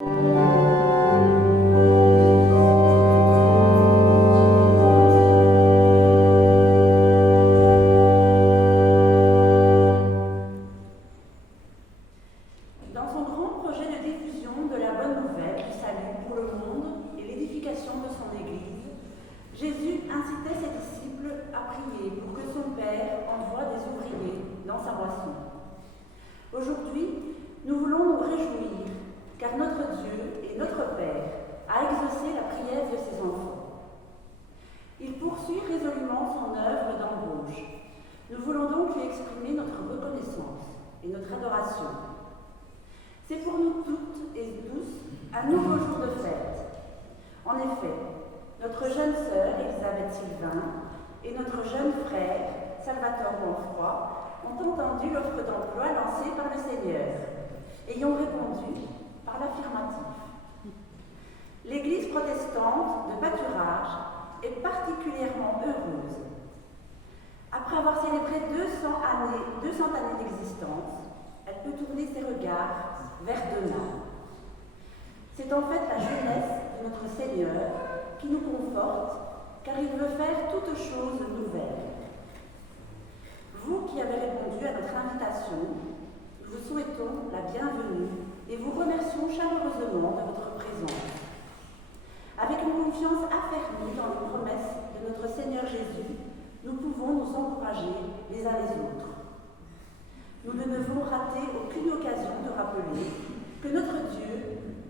Dans son grand projet de diffusion de la bonne nouvelle du salut pour le monde et l'édification de son Église, Jésus incitait ses disciples à prier pour que son Père envoie des ouvriers dans sa moisson. Aujourd'hui, nous voulons nous réjouir, car notre Dieu et notre Père a exaucé la prière de ses enfants. Il poursuit résolument son œuvre d'embauche. Nous voulons donc lui exprimer notre reconnaissance et notre adoration. C'est pour nous toutes et tous un nouveau jour de fête. En effet, notre jeune sœur Elisabeth Sylvain et notre jeune frère Salvatore Bonfroy ont entendu l'offre d'emploi lancée par le Seigneur et y ont répondu par l'affirmatif. L'Église protestante de Pâturage est particulièrement heureuse. Après avoir célébré 200 années d'existence, elle peut tourner ses regards vers demain. C'est en fait la jeunesse de notre Seigneur qui nous conforte, car il veut faire toutes choses nouvelles. Vous qui avez répondu à notre invitation, nous vous souhaitons la bienvenue et vous remercions chaleureusement de votre présence. Avec une confiance affermie dans les promesses de notre Seigneur Jésus, nous pouvons nous encourager les uns les autres. Nous ne devons rater aucune occasion de rappeler que notre Dieu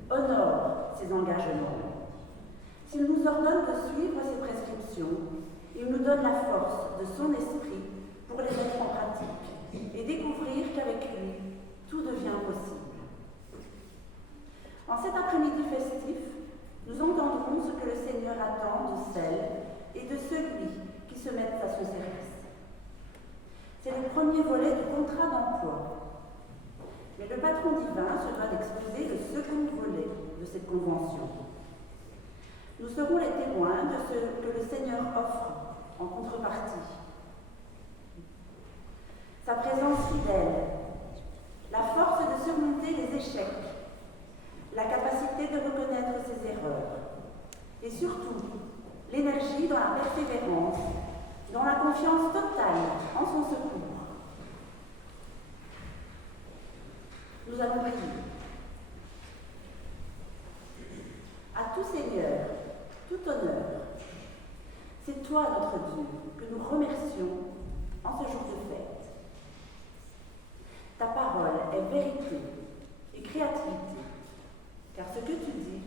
honore ses engagements. S'il nous ordonne de suivre ses prescriptions, il nous donne la force de son esprit pour les mettre en pratique et découvrir qu'avec lui, tout devient possible. En cet après-midi festif, nous entendrons ce que le Seigneur attend de celles et de celui qui se mettent à son service. C'est le premier volet du contrat d'emploi. Mais le patron divin se doit d'exposer le second volet de cette convention. Nous serons les témoins de ce que le Seigneur offre en contrepartie. Sa présence fidèle, la force de surmonter les échecs, la capacité de reconnaître ses erreurs, et surtout l'énergie dans la persévérance, dans la confiance totale en son secours. Nous allons prier. À tout Seigneur, tout honneur, c'est toi notre Dieu que nous remercions en ce jour de fête. Ta parole est vérité et créativité, car ce que tu dis,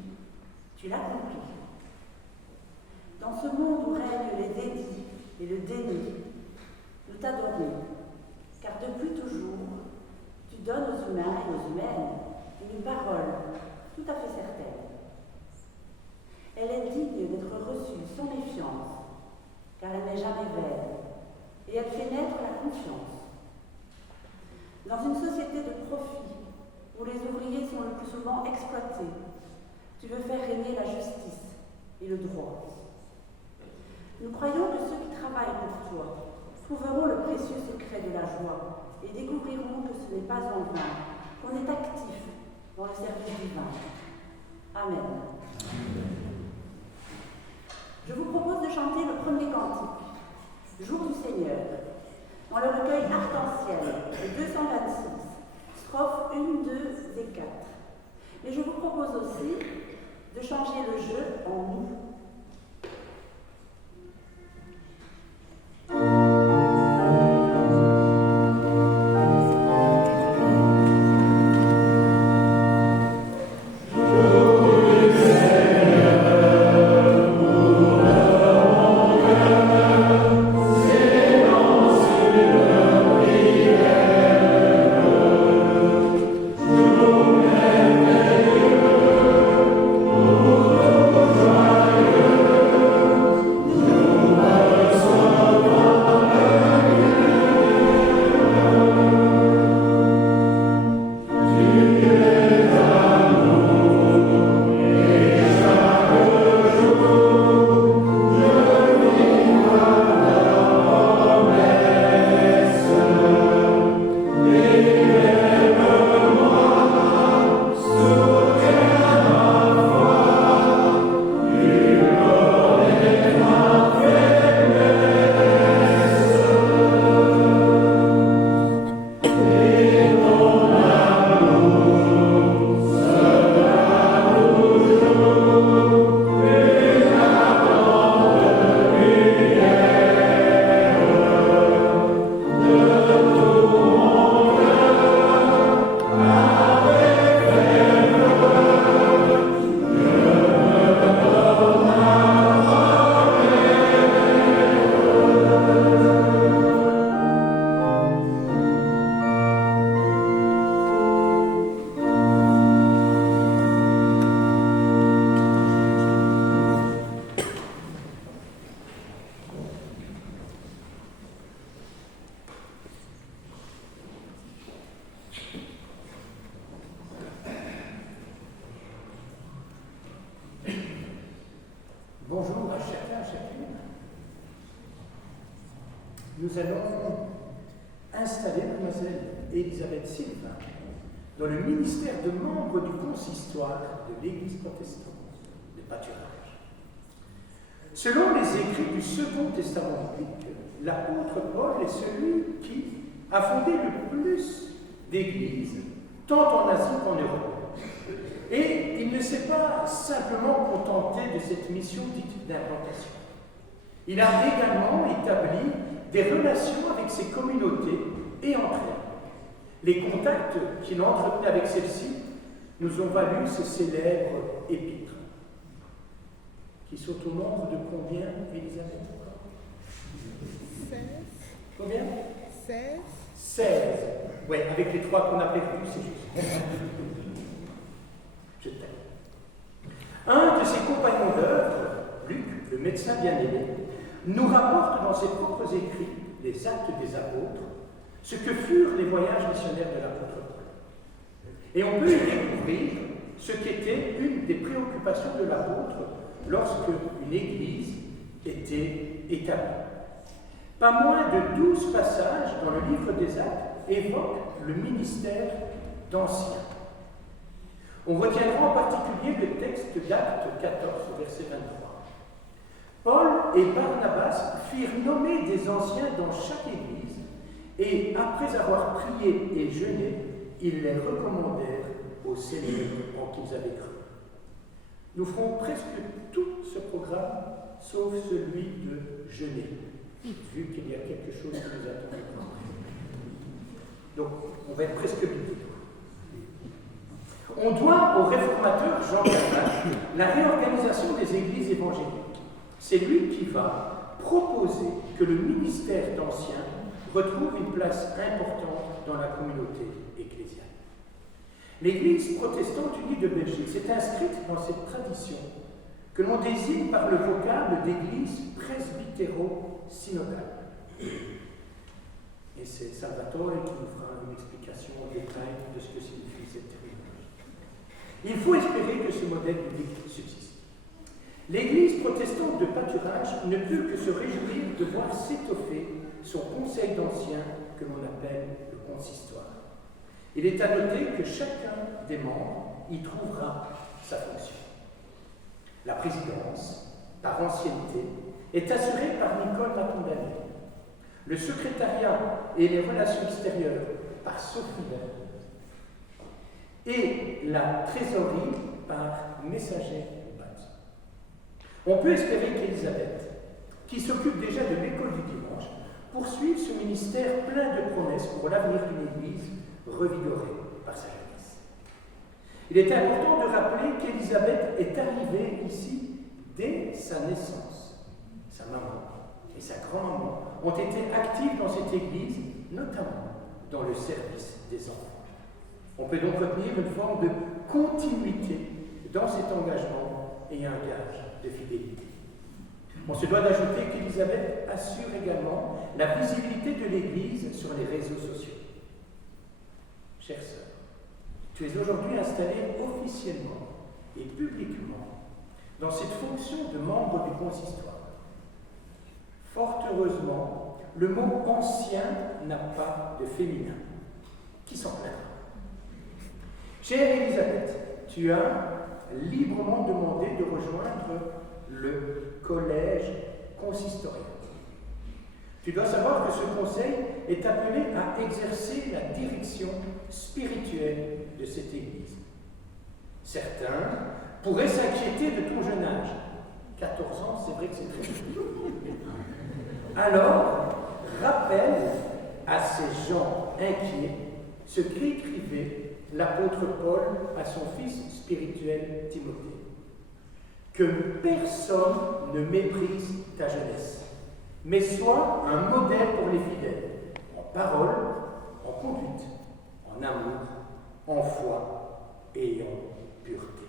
tu l'accomplis. Dans ce monde où règnent les dédits et le déni, nous t'adorons, car depuis toujours, tu donnes aux humains et aux humaines une parole tout à fait certaine. Elle est digne d'être reçue sans méfiance, car elle n'est jamais vaine, et elle fait naître la confiance. Dans une société de profit, où les ouvriers sont le plus souvent exploités, tu veux faire régner la justice et le droit. Nous croyons que ceux qui travaillent pour toi trouveront le précieux secret de la joie et découvriront que ce n'est pas en vain, qu'on est actif dans le service divin. Amen. Je vous propose de chanter le premier cantique, Jour du Seigneur, dans le recueil Arc-en-Ciel de 226, strophes 1, 2 et 4. Mais je vous propose aussi de changer le jeu en nous. Joyeux Bonjour à chacun, à chacune. Nous allons installer mademoiselle Elisabeth Silva dans le ministère de membre du consistoire de l'Église protestante de pâturage. Selon les écrits du Second Testament biblique, l'apôtre Paul est celui qui a fondé le plus d'églises, tant en Asie qu'en Europe. Et il ne s'est pas simplement contenté de cette mission dite d'implantation. Il a également établi des relations avec ses communautés et entre elles. Les contacts qu'il entretenait avec celles-ci nous ont valu ces célèbres épîtres, qui sont au nombre de combien, Elisabeth? 16. Combien? 16. 16. Oui, avec les 3 qu'on a perdus, c'est juste. Je t'aime. Un de ses compagnons d'œuvre, Luc, le médecin bien-aimé, nous rapporte dans ses propres écrits, les Actes des Apôtres, ce que furent les voyages missionnaires de l'apôtre Paul. Et on peut y découvrir ce qu'était une des préoccupations de l'apôtre lorsque une église était établie. Pas moins de 12 passages dans le livre des Actes évoquent le ministère d'anciens. On retiendra en particulier le texte d'Actes 14, verset 23. Paul et Barnabas firent nommer des anciens dans chaque église, et après avoir prié et jeûné, ils les recommandèrent au Seigneur en qu'ils avaient cru. Nous ferons presque tout ce programme, sauf celui de jeûner, vu qu'il y a quelque chose qui nous attend. Donc, on va être presque biblique. On doit au réformateur Jean Calvin la réorganisation des églises évangéliques. C'est lui qui va proposer que le ministère d'anciens retrouve une place importante dans la communauté ecclésiale. L'Église protestante unie de Belgique s'est inscrite dans cette tradition que l'on désigne par le vocable d'Église presbytéro-synodale. Et c'est Salvatore qui nous fera une explication en détail de ce que signifie cette terminologie. Il faut espérer que ce modèle biblique subsiste. L'Église protestante de pâturage ne peut que se réjouir de voir s'étoffer son conseil d'anciens que l'on appelle le consistoire. Il est à noter que chacun des membres y trouvera sa fonction. La présidence, par ancienneté, est assurée par Nicole Matondani. Le secrétariat et les relations extérieures par Sophie Verne. Et la trésorerie par Messager Batz. On peut espérer qu'Elisabeth, qui s'occupe déjà de l'école du dimanche, poursuive ce ministère plein de promesses pour l'avenir d'une Église revigorée par sa jeunesse. Il est important de rappeler qu'Elisabeth est arrivée ici dès sa naissance. Sa maman et sa grand-maman ont été actives dans cette Église, notamment dans le service des enfants. On peut donc retenir une forme de continuité dans cet engagement et un gage de fidélité. On se doit d'ajouter qu'Elisabeth assure également la visibilité de l'Église sur les réseaux sociaux. Chère sœur, tu es aujourd'hui installée officiellement et publiquement dans cette fonction de membre du consistoire. Fort heureusement, le mot ancien n'a pas de féminin. Qui s'en plaindra? Chère Elisabeth, tu as librement demandé de rejoindre le collège consistorial. Tu dois savoir que ce conseil est appelé à exercer la direction spirituelle de cette Église. Certains pourraient s'inquiéter de ton jeune âge. 14 ans, c'est vrai que c'est très jeune. Alors, rappelle à ces gens inquiets ce qu'écrivait l'apôtre Paul à son fils spirituel Timothée. Que personne ne méprise ta jeunesse, mais sois un modèle pour les fidèles, en parole, en conduite, en amour, en foi et en pureté.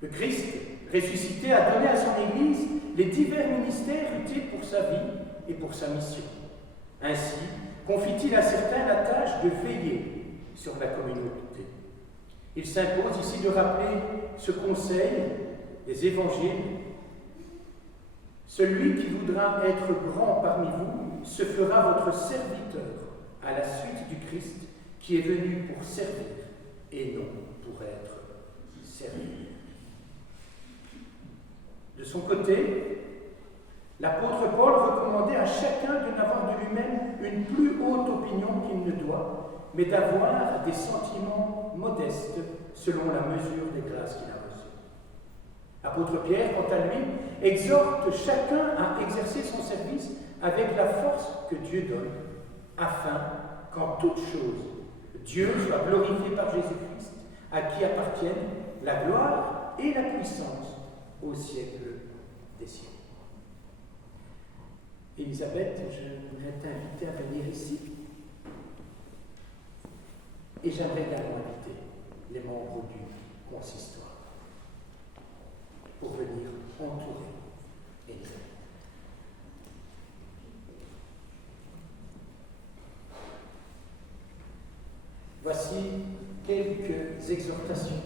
Le Christ, ressuscité, a donné à son Église les divers ministères utiles pour sa vie et pour sa mission. Ainsi, confie-t-il à certains la tâche de veiller sur la communauté. Il s'impose ici de rappeler ce conseil des évangiles Celui qui voudra être grand parmi vous se fera votre serviteur à la suite du Christ qui est venu pour servir et non pour être servi. De son côté, l'apôtre Paul recommandait à chacun de n'avoir de lui-même une plus haute opinion qu'il ne doit, mais d'avoir des sentiments modestes selon la mesure des grâces qu'il a reçues. L'apôtre Pierre, quant à lui, exhorte chacun à exercer son service avec la force que Dieu donne, afin qu'en toute chose, Dieu soit glorifié par Jésus-Christ, à qui appartiennent la gloire et la puissance au siècle des siècles. Élisabeth, je voudrais t'inviter à venir ici. Et j'aimerais également inviter les membres du consistoire pour venir entourer Élisabeth. Voici quelques exhortations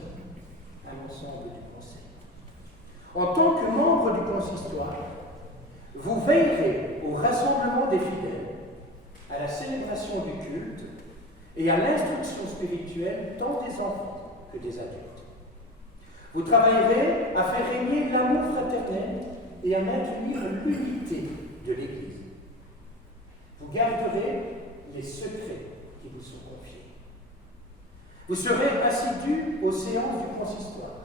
à l'ensemble du Conseil. En tant que membre du consistoire, vous veillerez au rassemblement des fidèles, à la célébration du culte et à l'instruction spirituelle tant des enfants que des adultes. Vous travaillerez à faire régner l'amour fraternel et à maintenir l'unité de l'Église. Vous garderez les secrets qui vous sont confiés. Vous serez assidus aux séances du consistoire.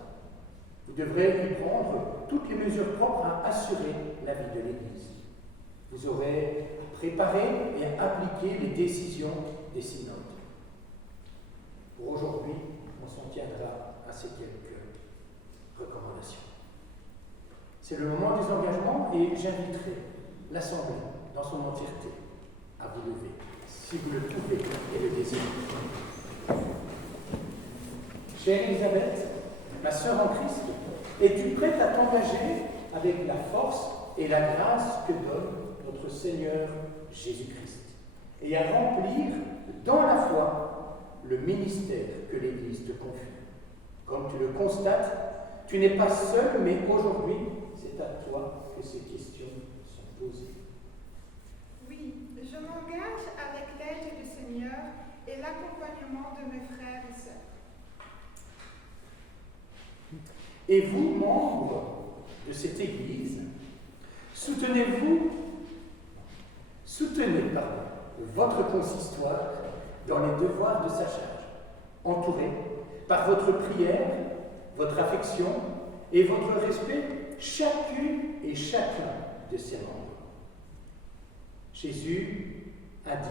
Vous devrez y prendre toutes les mesures propres à assurer la vie de l'Église. Vous aurez à préparer et à appliquer les décisions des synodes. Pour aujourd'hui, on s'en tiendra à ces quelques recommandations. C'est le moment des engagements et j'inviterai l'Assemblée dans son entièreté à vous lever, si vous le pouvez et le désirez. Chère Élisabeth, ma sœur en Christ, es-tu prête à t'engager avec la force et la grâce que donne notre Seigneur Jésus-Christ et à remplir dans la foi le ministère que l'Église te confie? Comme tu le constates, tu n'es pas seul, mais aujourd'hui, c'est à toi que ces questions sont posées. Oui, je m'engage avec l'aide du Seigneur et l'accompagnement de mes frères et sœurs. Et vous, membres de cette Église, soutenez votre consistoire dans les devoirs de sa charge, entouré par votre prière, votre affection et votre respect, chacune et chacun de ses membres. Jésus a dit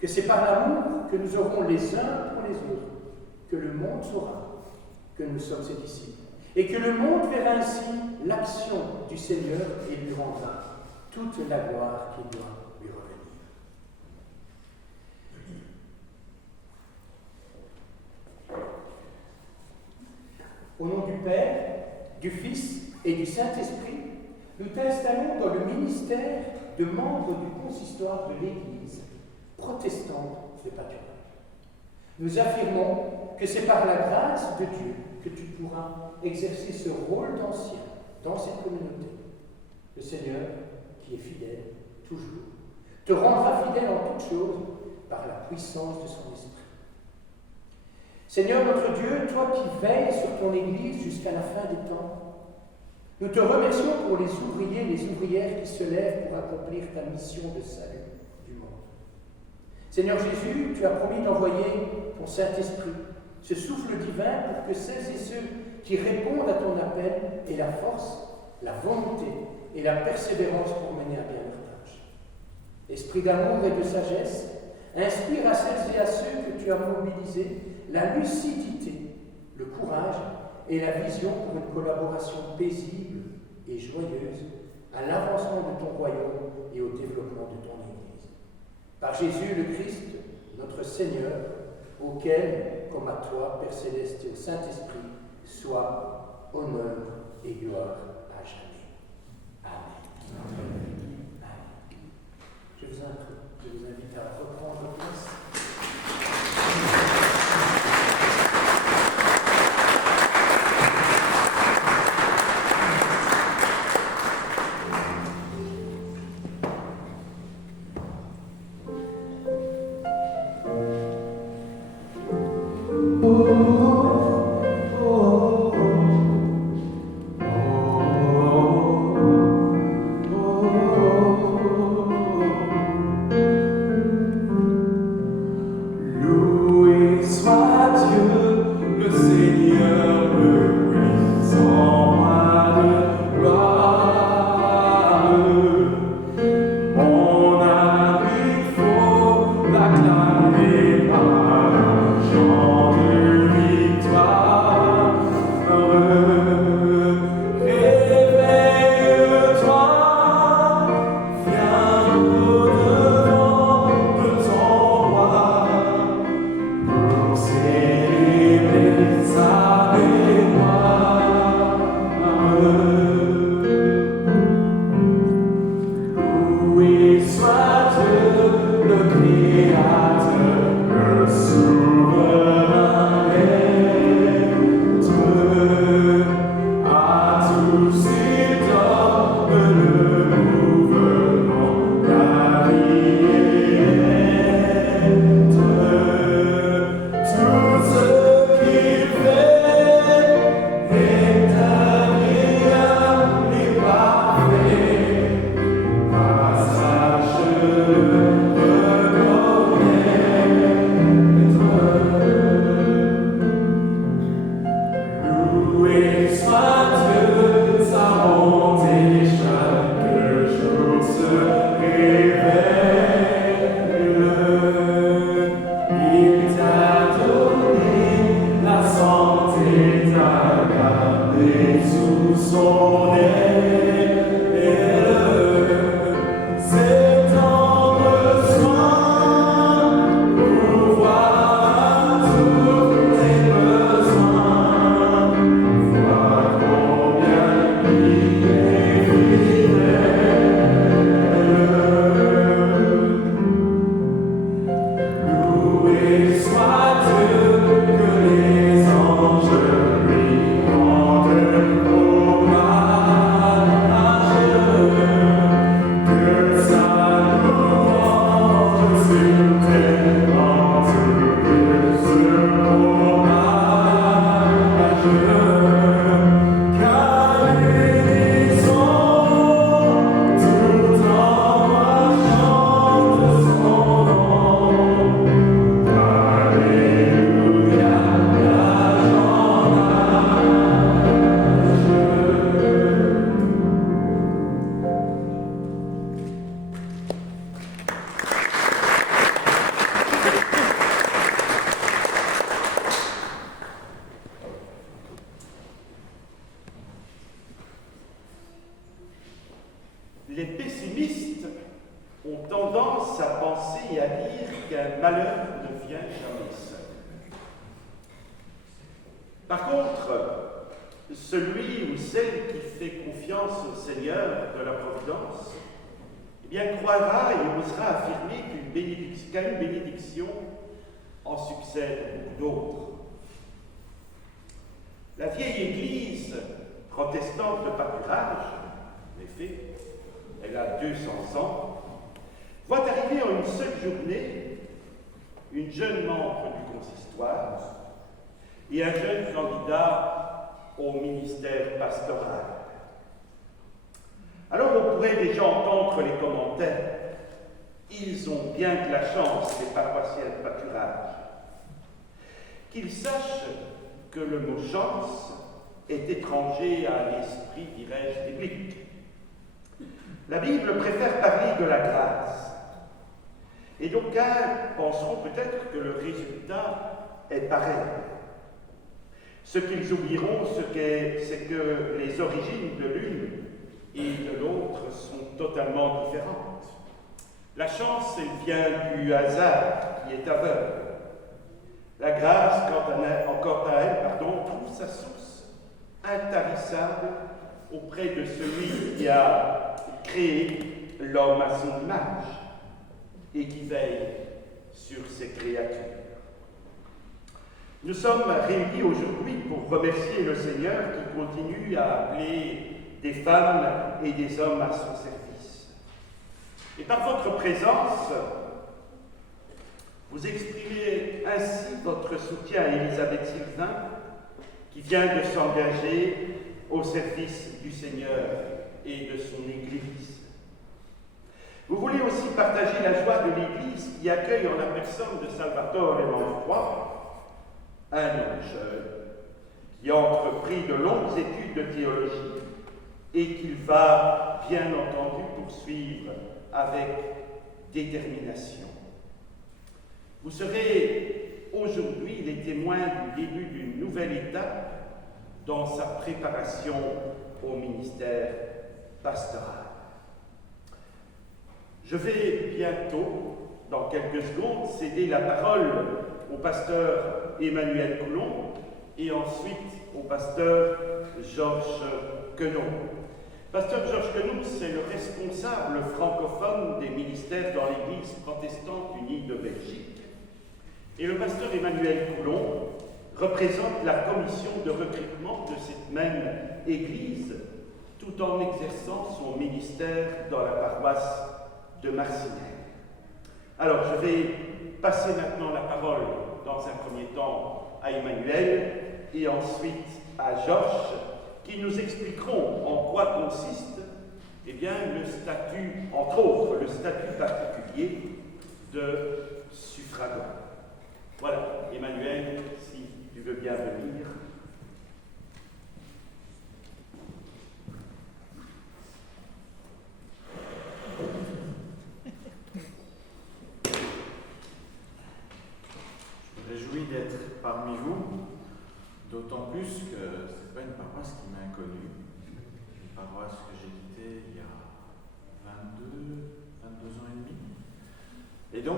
que c'est par l'amour que nous aurons les uns pour les autres que le monde saura que nous sommes ses disciples et que le monde verra ainsi l'action du Seigneur et lui rendra toute la gloire qui doit lui revenir. Au nom du Père, du Fils et du Saint-Esprit, nous t'installons dans le ministère de membre du consistoire de l'Église protestante de Pâturage. Nous affirmons que c'est par la grâce de Dieu que tu pourras exercer ce rôle d'ancien dans cette communauté. Le Seigneur, qui est fidèle toujours, te rendra fidèle en toutes choses par la puissance de son esprit. Seigneur notre Dieu, toi qui veilles sur ton Église jusqu'à la fin des temps, nous te remercions pour les ouvriers et les ouvrières qui se lèvent pour accomplir ta mission de salut du monde. Seigneur Jésus, tu as promis d'envoyer ton Saint-Esprit, ce souffle divin pour que celles et ceux qui répondent à ton appel aient la force, la volonté et la persévérance pour mener à bien leur tâche. Esprit d'amour et de sagesse, inspire à celles et à ceux que tu as mobilisés la lucidité, le courage et la vision pour une collaboration paisible et joyeuse à l'avancement de ton royaume et au développement de ton Église. Par Jésus le Christ, notre Seigneur, auquel, comme à toi, Père Céleste et au Saint-Esprit, soit honneur et gloire à jamais. Amen. Amen. Je vous invite à reprendre place. Les pessimistes ont tendance à penser et à dire qu'un malheur ne vient jamais seul. Par contre, celui ou celle qui fait confiance au Seigneur de la Providence, eh bien, croira et osera affirmer qu'à une bénédiction en succède beaucoup d'autres. La vieille Église protestante de pâturage, en effet, elle a 200 ans, voit arriver en une seule journée une jeune membre du consistoire et un jeune candidat au ministère pastoral. Alors on pourrait déjà entendre les commentaires. Ils ont bien de la chance, les paroissiens de pâturage. Qu'ils sachent que le mot chance est étranger à l'esprit, dirais-je, biblique. La Bible préfère parler de la grâce. Et d'aucuns penseront peut-être que le résultat est pareil. Ce qu'ils oublieront, c'est que les origines de l'une et de l'autre sont totalement différentes. La chance, elle vient du hasard qui est aveugle. La grâce, quant à elle, trouve sa source intarissable auprès de celui qui a créé l'homme à son image et qui veille sur ses créatures. Nous sommes réunis aujourd'hui pour remercier le Seigneur qui continue à appeler des femmes et des hommes à son service. Et par votre présence, vous exprimez ainsi votre soutien à Élisabeth Sylvain, qui vient de s'engager au service du Seigneur et de son Église. Vous voulez aussi partager la joie de l'Église qui accueille en la personne de Salvatore Manfroi, un homme jeune qui a entrepris de longues études de théologie et qu'il va bien entendu poursuivre avec détermination. Vous serez aujourd'hui les témoins du début d'une nouvelle étape dans sa préparation au ministère pastoral. Je vais bientôt, dans quelques secondes, céder la parole au pasteur Emmanuel Coulon et ensuite au pasteur Georges Quenon. Pasteur Georges Quenon, c'est le responsable francophone des ministères dans l'Église protestante unie de Belgique. Et le pasteur Emmanuel Coulon représente la commission de recrutement de cette même Église, tout en exerçant son ministère dans la paroisse de Marcinelle. Alors, je vais passer maintenant la parole, dans un premier temps, à Emmanuel et ensuite à Georges, qui nous expliqueront en quoi consiste, eh bien, le statut, entre autres, le statut particulier de suffragant. Voilà, Emmanuel, si tu veux bien venir.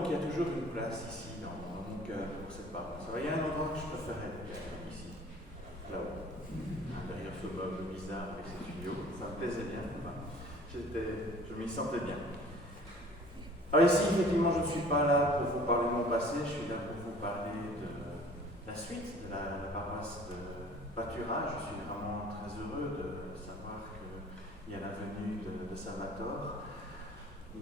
qu'il y a toujours une place ici dans mon cœur pour cette paroisse. Alors, il y a un endroit que je préférais ici, là-haut, derrière ce meuble bizarre avec ces tuyaux. Ça me plaisait bien. Je m'y sentais bien. Alors ici, effectivement, je ne suis pas là pour vous parler de mon passé, je suis là pour vous parler de la suite de la paroisse de Pâturage. Je suis vraiment très heureux de savoir qu'il y a la venue de Salvatore.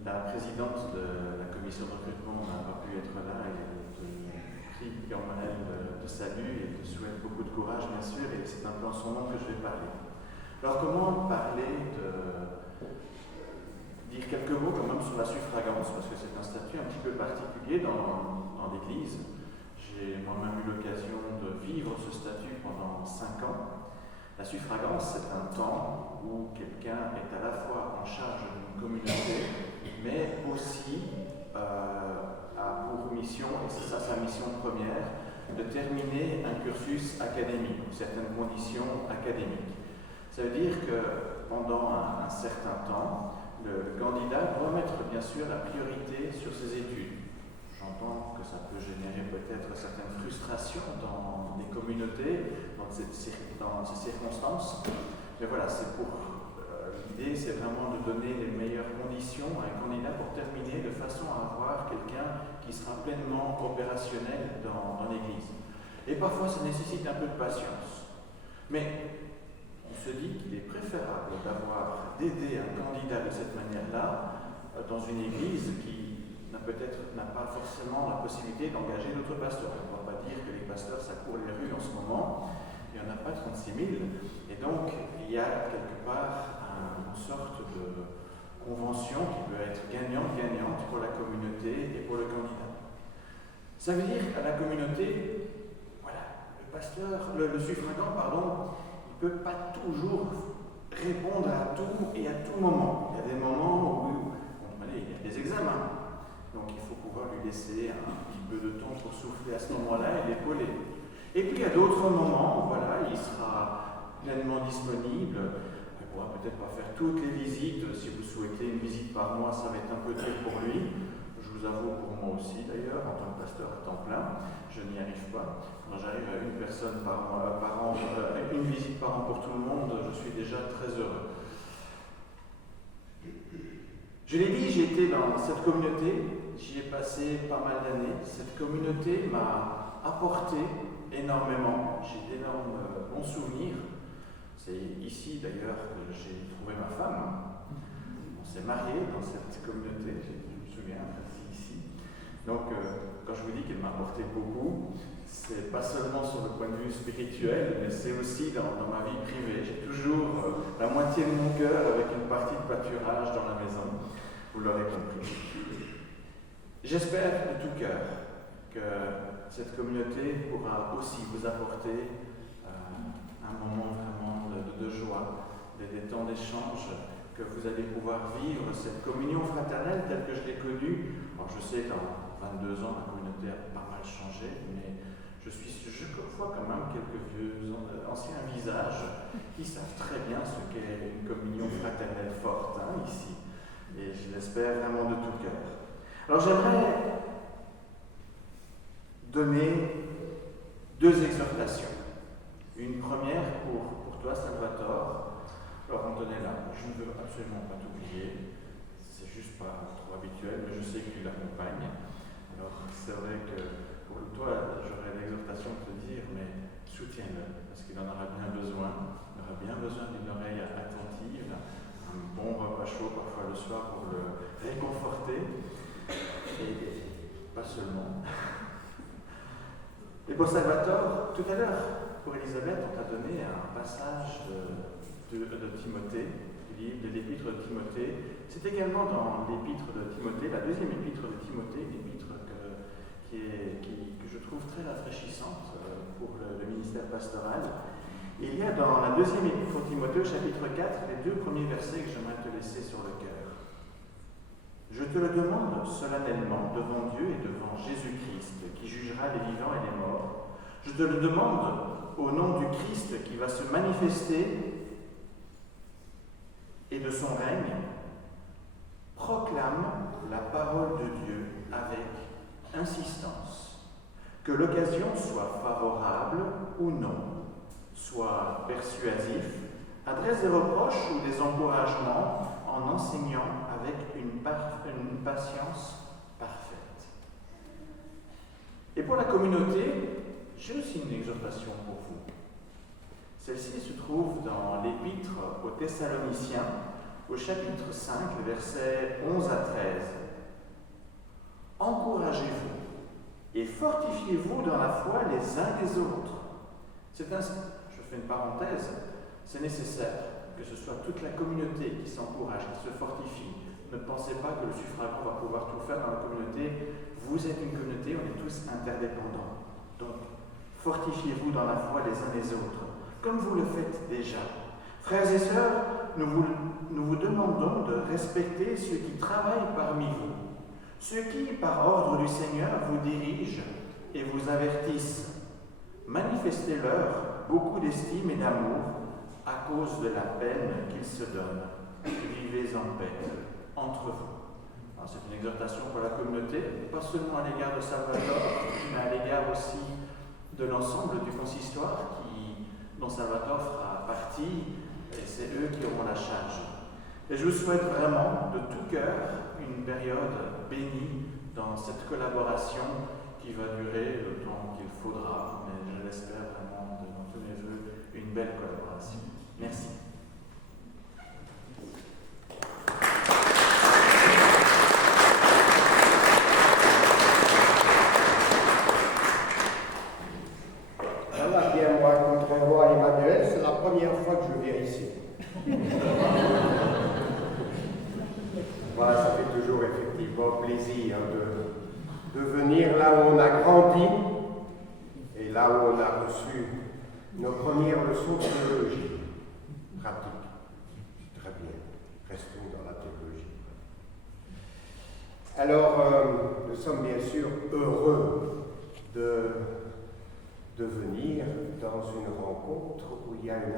La présidente de la commission de recrutement n'a pas pu être là et te prie quand même de salut et te souhaite beaucoup de courage, bien sûr, et c'est un peu en son nom que je vais parler. Alors, comment parler dire quelques mots quand même sur la suffragance, parce que c'est un statut un petit peu particulier dans l'Église. J'ai moi-même eu l'occasion de vivre ce statut pendant 5 ans. La suffragance, c'est un temps où quelqu'un est à la fois en charge d'une communauté, mais aussi a pour mission, et c'est ça sa mission première, de terminer un cursus académique, ou certaines conditions académiques. Ça veut dire que pendant un certain temps, le candidat doit mettre bien sûr la priorité sur ses études. J'entends que ça peut générer peut-être certaines frustrations dans des communautés, dans ces circonstances, mais voilà, c'est pour l'idée, c'est vraiment de donner les meilleures conditions à un candidat pour terminer de façon à avoir quelqu'un qui sera pleinement opérationnel dans l'Église. Et parfois, ça nécessite un peu de patience. Mais on se dit qu'il est préférable d'aider un candidat de cette manière-là dans une église qui n'a pas forcément la possibilité d'engager d'autres pasteurs. On ne va pas dire que les pasteurs, ça court les rues en ce moment, il n'y en a pas 36 000, et donc il y a quelque part une sorte de convention qui peut être gagnante pour la communauté et pour le candidat. Ça veut dire qu'à la communauté, voilà, le suffragant, il ne peut pas toujours répondre à tout et à tout moment. Il y a des moments où il y a des examens. Donc il faut pouvoir lui laisser un petit peu de temps pour souffler à ce moment-là et l'épauler. Et puis il y a d'autres moments où il sera pleinement disponible. Il ne pourra peut-être pas faire toutes les visites. Si vous souhaitez une visite par mois, ça va être un peu trop pour lui. Je vous avoue pour moi aussi d'ailleurs, en tant que pasteur à temps plein, je n'y arrive pas. Quand j'arrive à une personne par an, une visite par an pour tout le monde, je suis déjà très heureux. Je l'ai dit, j'ai été dans cette communauté, j'y ai passé pas mal d'années. Cette communauté m'a apporté énormément, j'ai d'énormes bons souvenirs. C'est ici d'ailleurs que j'ai trouvé ma femme. On s'est mariés dans cette communauté, je me souviens, c'est ici. Donc quand je vous dis qu'elle m'a apporté beaucoup, c'est pas seulement sur le point de vue spirituel, mais c'est aussi dans ma vie privée. J'ai toujours la moitié de mon cœur avec une partie de pâturage dans la maison, vous l'aurez compris. J'espère de tout cœur que cette communauté pourra aussi vous apporter un moment vraiment de joie, des temps d'échange, que vous allez pouvoir vivre cette communion fraternelle telle que je l'ai connue. Alors je sais qu'en 22 ans, la communauté a pas mal changé, mais je vois quand même quelques vieux anciens visages qui savent très bien ce qu'est une communion fraternelle forte ici. Et je l'espère vraiment de tout cœur. Alors j'aimerais donner 2 exhortations. Une première pour toi, Salvatore. Alors Antonella, je ne veux absolument pas t'oublier. C'est juste pas trop habituel, mais je sais que tu l'accompagnes. Alors c'est vrai que pour toi, j'aurais l'exhortation de te dire, mais soutiens-le, parce qu'il en aura bien besoin. Il aura bien besoin d'une oreille attentive, un bon repas chaud parfois le soir pour le réconforter, et pas seulement. Et pour Salvatore, tout à l'heure, pour Elisabeth, on t'a donné un passage de Timothée, du livre de l'épître de Timothée. C'est également dans l'épître de Timothée, la 2e épître de Timothée, une épître que je trouve très rafraîchissante pour le ministère pastoral. Il y a dans la 2e épître de Timothée, au chapitre 4, les 2 premiers versets que j'aimerais te laisser sur le cœur. Je te le demande solennellement devant Dieu et devant Jésus-Christ, qui jugera les vivants et les morts. Je te le demande au nom du Christ qui va se manifester et de son règne. Proclame la parole de Dieu avec insistance, que l'occasion soit favorable ou non, soit persuasif, adresse des reproches ou des encouragements en enseignant avec une patience parfaite. Et pour la communauté, j'ai aussi une exhortation pour vous. Celle-ci se trouve dans l'Épître aux Thessaloniciens, au chapitre 5, versets 11 à 13. Encouragez-vous et fortifiez-vous dans la foi les uns les autres. Je fais une parenthèse, c'est nécessaire que ce soit toute la communauté qui s'encourage, qui se fortifie. Ne pensez pas que le suffragant va pouvoir tout faire dans la communauté. Vous êtes une communauté, on est tous interdépendants. Donc, fortifiez-vous dans la foi les uns les autres, comme vous le faites déjà. Frères et sœurs, nous vous demandons de respecter ceux qui travaillent parmi vous, ceux qui, par ordre du Seigneur, vous dirigent et vous avertissent. Manifestez-leur beaucoup d'estime et d'amour à cause de la peine qu'ils se donnent. Vivez en paix entre vous. Alors, c'est une exhortation pour la communauté, pas seulement à l'égard de Salvatore, mais à l'égard aussi de l'ensemble du consistoire dont Salvatore fera partie, et c'est eux qui auront la charge. Et je vous souhaite vraiment de tout cœur une période bénie dans cette collaboration qui va durer le temps qu'il faudra, mais je l'espère vraiment dans tous mes voeux, une belle collaboration. Merci. Voilà, bien moi, contrairement à Emmanuel, c'est la première fois que je viens ici. Voilà, ça fait toujours effectivement plaisir de venir là où on a grandi et là où on a reçu nos premières leçons de théologie pratique. Très bien, restons dans la théologie. Alors, nous sommes bien sûr heureux de venir dans une rencontre où il y a une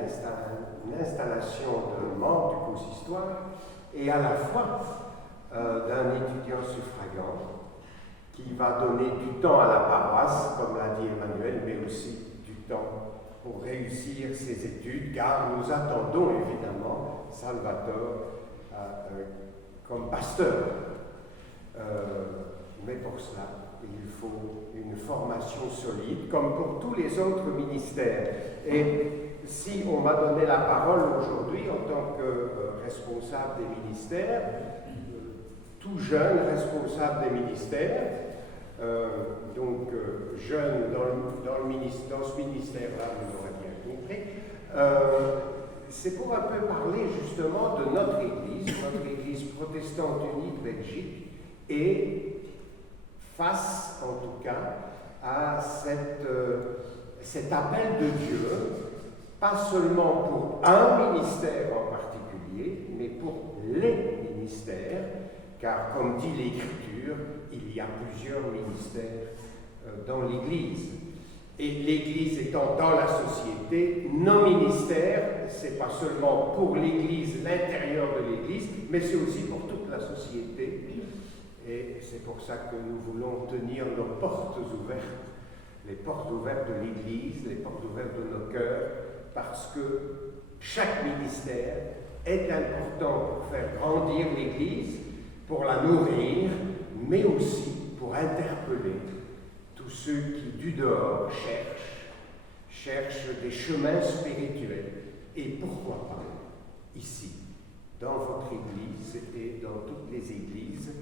installation de membres du consistoire et à la fois d'un étudiant suffragant qui va donner du temps à la paroisse, comme l'a dit Emmanuel, mais aussi du temps pour réussir ses études, car nous attendons évidemment Salvatore comme pasteur. Mais pour cela, il faut une formation solide, comme pour tous les autres ministères. Et si on m'a donné la parole aujourd'hui en tant que responsable des ministères, tout jeune responsable des ministères, jeune dans ce ministère-là, vous l'aurez bien compris, c'est pour un peu parler justement de notre Église protestante unie de Belgique, et face en tout cas à cet appel de Dieu, pas seulement pour un ministère en particulier, mais pour les ministères, car comme dit l'Écriture, il y a plusieurs ministères dans l'Église. Et l'Église étant dans la société, nos ministères, c'est pas seulement pour l'Église, l'intérieur de l'Église, mais c'est aussi pour toute la société. Et c'est pour ça que nous voulons tenir nos portes ouvertes, les portes ouvertes de l'Église, les portes ouvertes de nos cœurs, parce que chaque ministère est important pour faire grandir l'Église, pour la nourrir, mais aussi pour interpeller tous ceux qui, du dehors, cherchent des chemins spirituels. Et pourquoi pas, ici, dans votre Église et dans toutes les Églises,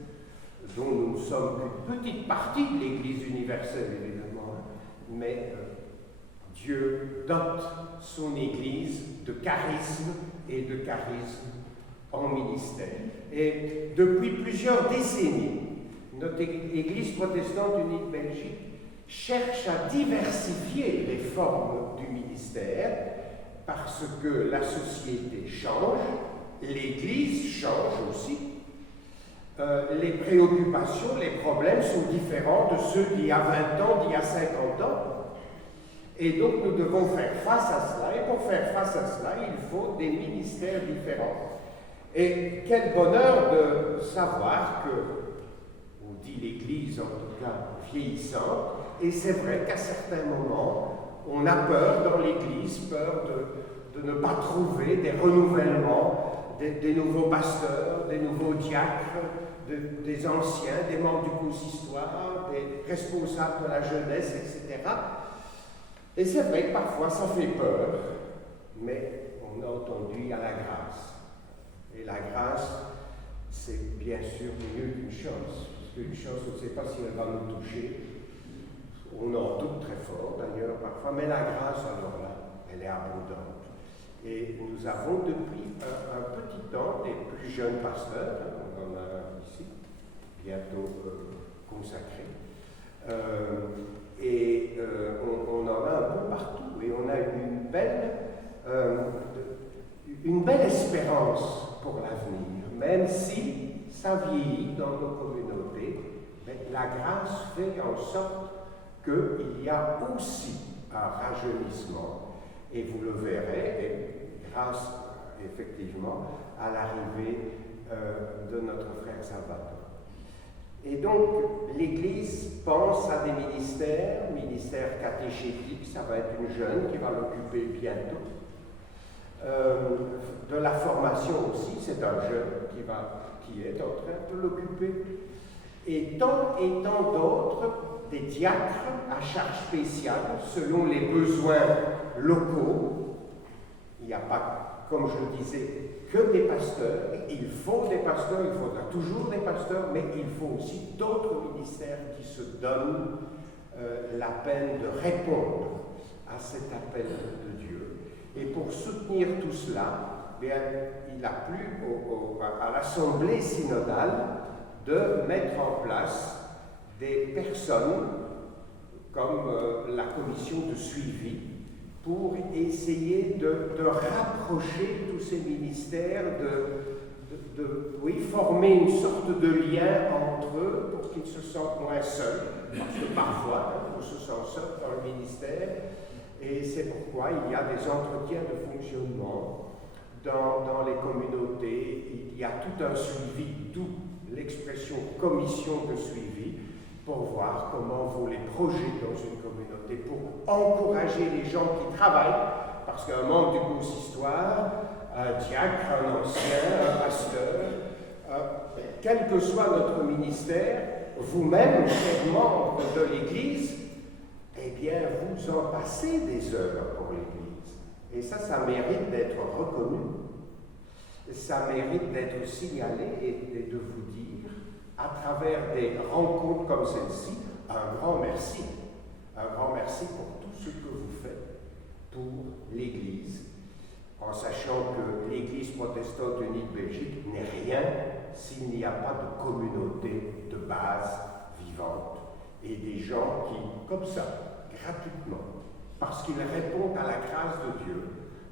dont nous sommes une petite partie de l'Église universelle, évidemment, mais Dieu dote son Église de charisme et de charisme en ministère. Et depuis plusieurs décennies, notre Église protestante unie de Belgique cherche à diversifier les formes du ministère parce que la société change, l'Église change aussi. Les préoccupations, les problèmes sont différents de ceux d'il y a 20 ans, d'il y a 50 ans. Et donc nous devons faire face à cela. Et pour faire face à cela, il faut des ministères différents. Et quel bonheur de savoir que, au dit l'Église en tout cas, vieillissante. Et c'est vrai qu'à certains moments, on a peur dans l'Église, peur de ne pas trouver des renouvellements, des nouveaux pasteurs, des nouveaux diacres, des anciens, des membres du consistoire, des responsables de la jeunesse, etc. Et c'est vrai que parfois ça fait peur, mais on a entendu, il y a la grâce. Et la grâce, c'est bien sûr mieux qu'une chance. Parce qu'une chance, on ne sait pas si elle va nous toucher. On en doute très fort d'ailleurs parfois, mais la grâce, alors là, elle est abondante. Et nous avons depuis un petit temps des plus jeunes pasteurs, on en a un ici, bientôt consacré, on en a un peu partout, et on a une belle espérance pour l'avenir, même si ça vieillit dans nos communautés, mais la grâce fait en sorte qu'il y a aussi un rajeunissement. Et vous le verrez, grâce effectivement à l'arrivée de notre frère Salvatore. Et donc, l'Église pense à des ministères catéchétiques, ça va être une jeune qui va l'occuper bientôt. De la formation aussi, c'est un jeune qui est en train de l'occuper. Et tant d'autres, des diacres à charge spéciale, selon les besoins locaux. Il n'y a pas, comme je le disais, que des pasteurs. Il faut des pasteurs, il faudra toujours des pasteurs, mais il faut aussi d'autres ministères qui se donnent la peine de répondre à cet appel de Dieu. Et pour soutenir tout cela, bien, il a plu à l'Assemblée synodale de mettre en place des personnes comme la commission de suivi pour essayer de rapprocher tous ces ministères, former une sorte de lien entre eux pour qu'ils se sentent moins seuls, parce que parfois on se sent seul dans le ministère, et c'est pourquoi il y a des entretiens de fonctionnement dans les communautés, il y a tout un suivi, d'où l'expression commission de suivi, pour voir comment vont les projets dans une communauté, pour encourager les gens qui travaillent, parce qu'un membre du consistoire, un diacre, un ancien, un pasteur, quel que soit notre ministère, vous-même, chers membres de l'Église, eh bien, vous en passez des heures pour l'Église. Et ça mérite d'être reconnu. Ça mérite d'être signalé et de vous dire, à travers des rencontres comme celle-ci, un grand merci. Un grand merci pour tout ce que vous faites pour l'Église, en sachant que l'Église protestante unie de Belgique n'est rien s'il n'y a pas de communauté de base vivante et des gens qui, comme ça, gratuitement, parce qu'ils répondent à la grâce de Dieu,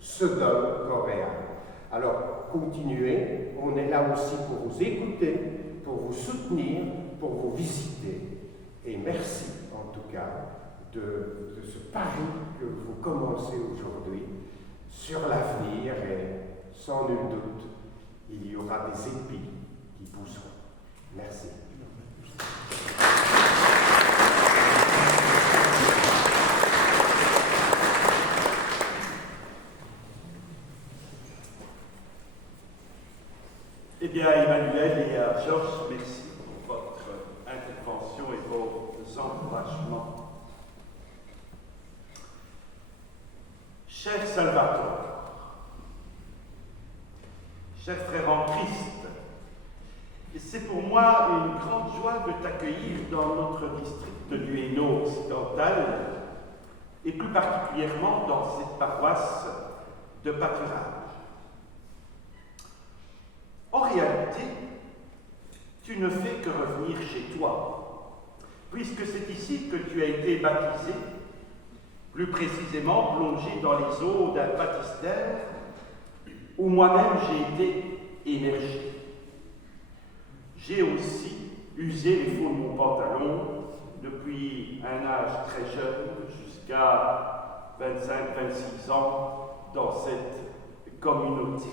se donnent corps et âme. Alors, continuez, on est là aussi pour vous écouter, pour vous soutenir, pour vous visiter. Et merci en tout cas de ce pari que vous commencez aujourd'hui sur l'avenir, et sans nul doute, il y aura des épis qui pousseront. Merci. Eh bien, Emmanuel et Georges, merci pour votre intervention et vos encouragements. Cher Salvatore, cher frère en Christ, c'est pour moi une grande joie de t'accueillir dans notre district du Hainaut occidental et plus particulièrement dans cette paroisse de pâturage. En réalité, tu ne fais que revenir chez toi, puisque c'est ici que tu as été baptisé, plus précisément plongé dans les eaux d'un baptistère où moi-même j'ai été émergé. J'ai aussi usé les faux de mon pantalon depuis un âge très jeune jusqu'à 25-26 ans dans cette communauté.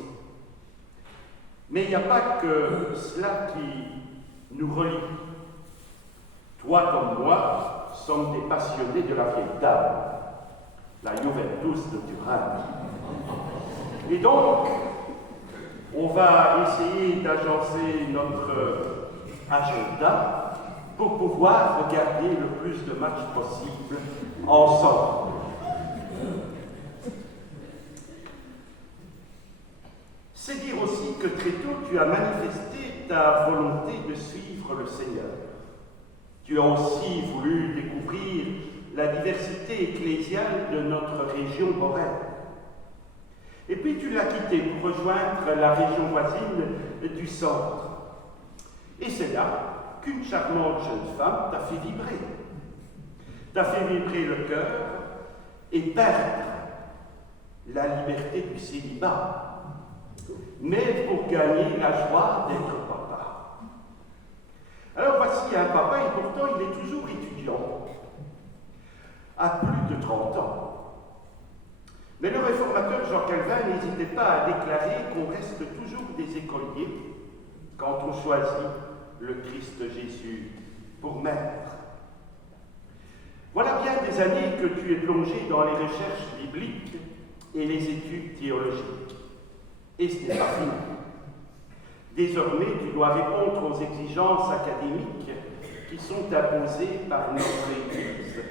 Mais il n'y a pas que cela qui nous relie. Toi comme moi sommes des passionnés de la vieille dame, la Juventus de Turin. Et donc, on va essayer d'agencer notre agenda pour pouvoir regarder le plus de matchs possible ensemble. C'est dire aussi que très tôt tu as manifesté ta volonté de suivre le Seigneur. Tu as aussi voulu découvrir la diversité ecclésiale de notre région Lorraine. Et puis tu l'as quitté pour rejoindre la région voisine du centre. Et c'est là qu'une charmante jeune femme t'a fait vibrer. T'a fait vibrer le cœur et perdre la liberté du célibat, mais pour gagner la joie d'être papa. Alors voici un papa, et pourtant il est toujours étudiant, à plus de 30 ans. Mais le réformateur Jean Calvin n'hésitait pas à déclarer qu'on reste toujours des écoliers quand on choisit le Christ Jésus pour maître. Voilà bien des années que tu es plongé dans les recherches bibliques et les études théologiques. Et ce n'est pas fini. Désormais, tu dois répondre aux exigences académiques qui sont imposées par notre Église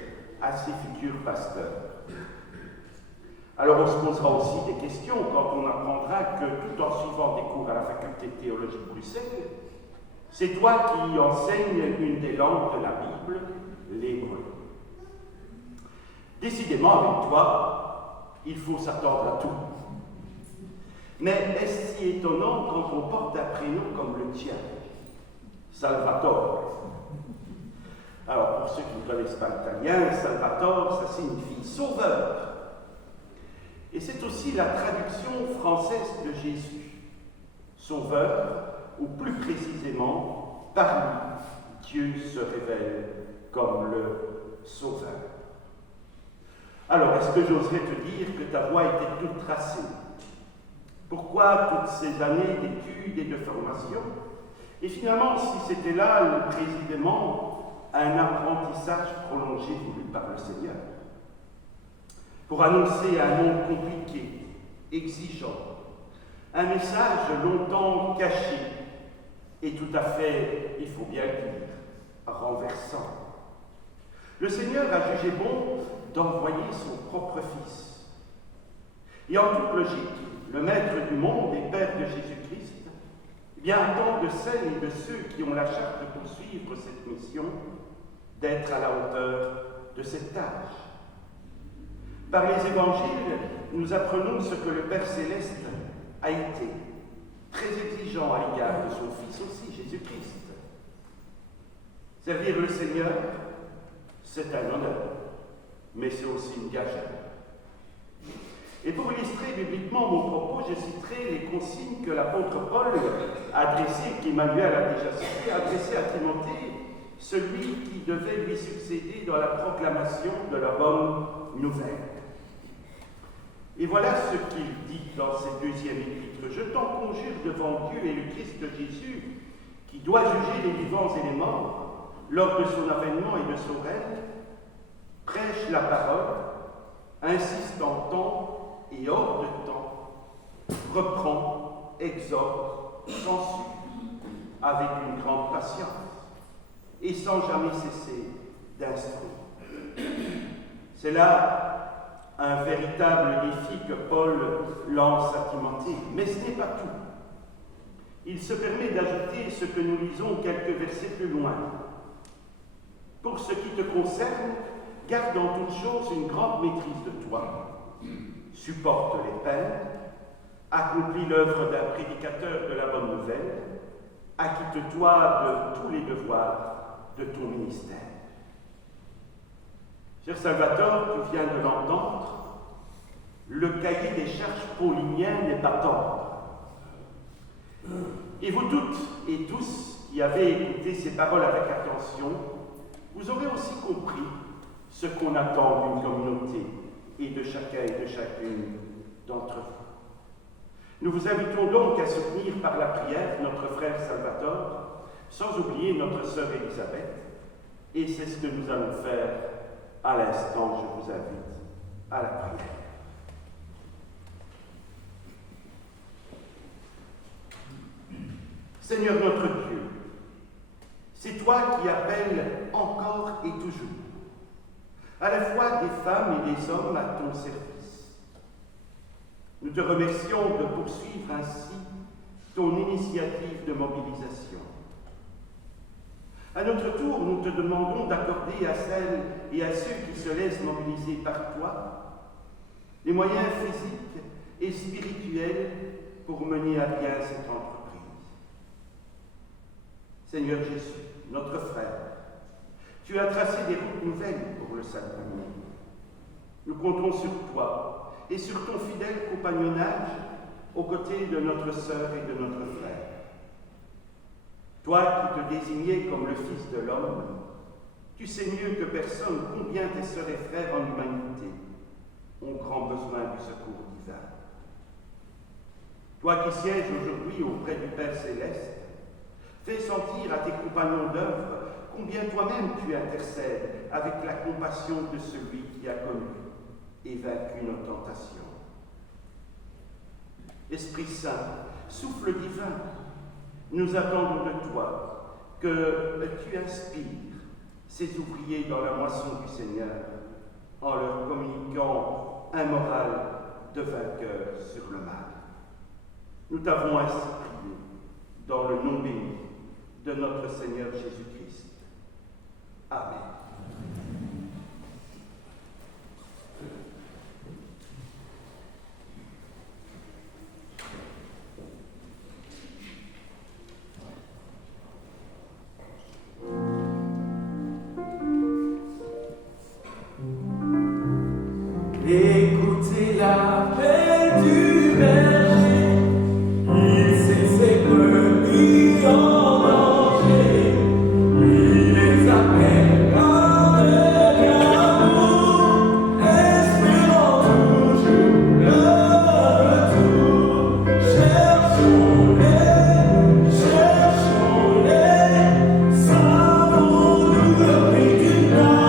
à ses futurs pasteurs. Alors on se posera aussi des questions quand on apprendra que tout en suivant des cours à la faculté de théologie de Bruxelles, c'est toi qui enseignes une des langues de la Bible, l'hébreu. Décidément, avec toi, il faut s'attendre à tout. Mais est-ce si étonnant quand on porte un prénom comme le tien, Salvatore? Alors, pour ceux qui ne connaissent pas l'italien, Salvatore, ça signifie sauveur. Et c'est aussi la traduction française de Jésus. Sauveur, ou plus précisément, par lui, Dieu se révèle comme le Sauveur. Alors, est-ce que j'oserais te dire que ta voie était toute tracée? Pourquoi toutes ces années d'études et de formation? Et finalement, si c'était là, précisément, un apprentissage prolongé voulu par le Seigneur, pour annoncer un monde compliqué, exigeant, un message longtemps caché et tout à fait, il faut bien le dire, renversant. Le Seigneur a jugé bon d'envoyer son propre Fils. Et en toute logique, le Maître du monde et Père de Jésus-Christ, eh bien, attend de celles et de ceux qui ont la charte de poursuivre cette mission d'être à la hauteur de cette tâche. Par les évangiles, nous apprenons ce que le Père Céleste a été, très exigeant à l'égard de son Fils aussi, Jésus-Christ. Servir le Seigneur, c'est un honneur, mais c'est aussi une gageure. Et pour illustrer bibliquement mon propos, je citerai les consignes que l'apôtre Paul a adressées, qu'Emmanuel a déjà citées, adressées à Timothée, celui qui devait lui succéder dans la proclamation de la bonne nouvelle. Et voilà ce qu'il dit dans cette deuxième épître. Je t'en conjure devant Dieu et le Christ Jésus, qui doit juger les vivants et les morts, lors de son avènement et de son règne, prêche la parole, insiste en temps et hors de temps, reprend, exhorte, censure, avec une grande patience, et sans jamais cesser d'instruire. C'est là un véritable défi que Paul lance à Timothée, mais ce n'est pas tout. Il se permet d'ajouter ce que nous lisons quelques versets plus loin. Pour ce qui te concerne, garde en toutes choses une grande maîtrise de toi. Supporte les peines, accomplis l'œuvre d'un prédicateur de la bonne nouvelle, acquitte-toi de tous les devoirs de ton ministère. Cher Salvatore, tu viens de l'entendre, le cahier des charges pauliniennes n'est pas tendre. Et vous toutes et tous qui avez écouté ces paroles avec attention, vous aurez aussi compris ce qu'on attend d'une communauté et de chacun et de chacune d'entre vous. Nous vous invitons donc à soutenir par la prière notre frère Salvatore, sans oublier notre sœur Élisabeth, Et c'est ce que nous allons faire à l'instant. Je vous invite à la prière. Seigneur notre Dieu, c'est toi qui appelles encore et toujours, à la fois des femmes et des hommes à ton service. Nous te remercions de poursuivre ainsi ton initiative de mobilisation. À notre tour, nous te demandons d'accorder à celles et à ceux qui se laissent mobiliser par toi les moyens physiques et spirituels pour mener à bien cette entreprise. Seigneur Jésus, notre frère, tu as tracé des routes nouvelles pour le salut du monde. Nous comptons sur toi et sur ton fidèle compagnonnage aux côtés de notre sœur et de notre frère. Toi qui te désignais comme le Fils de l'homme, tu sais mieux que personne combien tes sœurs et frères en humanité ont grand besoin du secours divin. Toi qui sièges aujourd'hui auprès du Père Céleste, fais sentir à tes compagnons d'œuvre combien toi-même tu intercèdes avec la compassion de celui qui a connu et vaincu nos tentations. Esprit Saint, souffle divin, nous attendons de toi que tu inspires ces ouvriers dans la moisson du Seigneur en leur communiquant un moral de vainqueur sur le mal. Nous t'avons ainsi prié dans le nom béni de notre Seigneur Jésus-Christ. Amen. Écoutez l'appel du berger, il sait ses brebis en danger, il les appelle avec amour, espérant toujours le retour. Cherchons-les, savons-nous le prix d'une âme?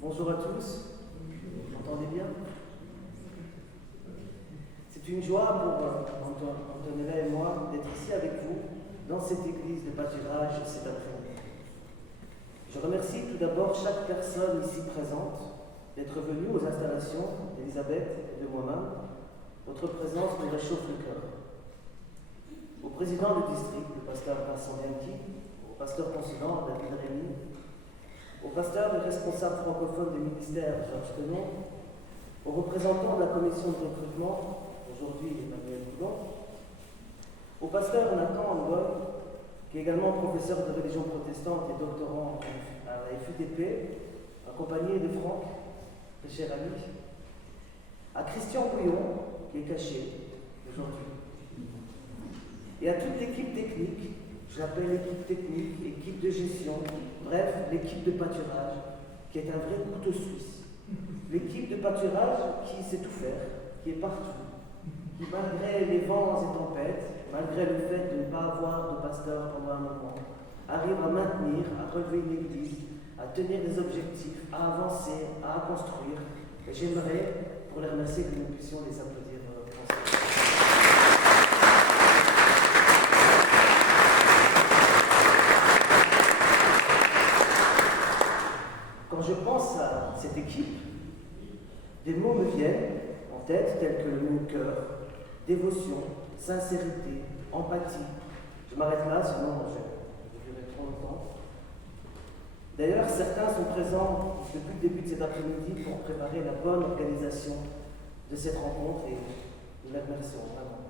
Bonjour à tous, vous m'entendez bien? C'est une joie pour Antonella et moi d'être ici avec vous dans cette église de pâturage cet après-midi. Je remercie tout d'abord chaque personne ici présente d'être venue aux installations d'Elisabeth et de moi-même. Votre présence nous réchauffe le cœur. Au président du district, le pasteur Vincent Bianchi, au pasteur consulant David Rémy, au pasteur et responsable francophone du ministère Georges Tenon, aux représentants de la commission de recrutement, aujourd'hui Emmanuel Boulon, au pasteur Nathan Ngoy, qui est également professeur de religion protestante et doctorant à la FUTP, accompagné de Franck, très cher ami, à Christian Bouillon, qui est caché aujourd'hui, et à toute l'équipe technique, je l'appelle équipe technique, équipe de gestion, bref, l'équipe de pâturage, qui est un vrai couteau suisse. L'équipe de pâturage qui sait tout faire, qui est partout, qui malgré les vents et tempêtes, malgré le fait de ne pas avoir de pasteur pendant un moment, arrive à maintenir, à relever une église, à tenir des objectifs, à avancer, à construire. Et j'aimerais, pour les remercier, que nous puissions les applaudir ensemble. Quand je pense à cette équipe, des mots me viennent en tête tels que le mot cœur, dévotion, sincérité, empathie. Je m'arrête là, sinon je durerai trop longtemps. D'ailleurs, certains sont présents depuis le début de cet après-midi pour préparer la bonne organisation de cette rencontre et nous les remercions vraiment.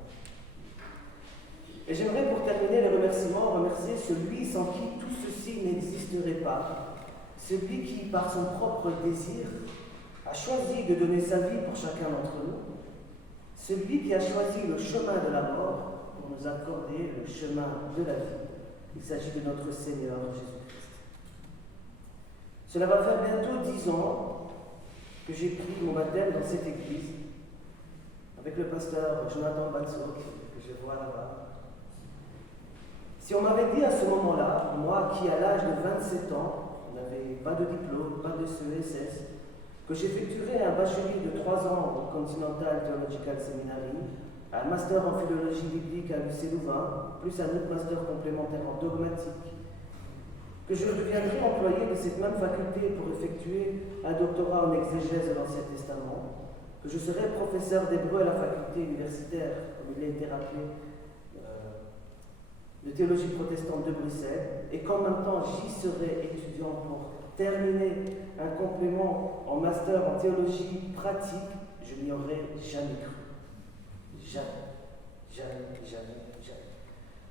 Et j'aimerais pour terminer les remerciements remercier celui sans qui tout ceci n'existerait pas, celui qui, par son propre désir, a choisi de donner sa vie pour chacun d'entre nous, celui qui a choisi le chemin de la mort pour nous accorder le chemin de la vie. Il s'agit de notre Seigneur Jésus-Christ. Cela va faire bientôt 10 ans que j'ai pris mon baptême dans cette église avec le pasteur Jonathan Batso, que je vois là-bas. Si on m'avait dit à ce moment-là, moi qui à l'âge de 27 ans, n'avais pas de diplôme, pas de CESS, que j'effectuerais un bachelier de 3 ans au Continental Theological Seminary, un master en philologie biblique à l'UC Louvain, plus un autre master complémentaire en dogmatique, que je deviendrais employé de cette même faculté pour effectuer un doctorat en exégèse de l'Ancien Testament, que je serais professeur d'hébreu à la faculté universitaire, comme il a été rappelé, de théologie protestante de Bruxelles, et qu'en même temps j'y serais étudiant pour terminer un complément en master en théologie pratique, je n'y aurais jamais cru. Jamais.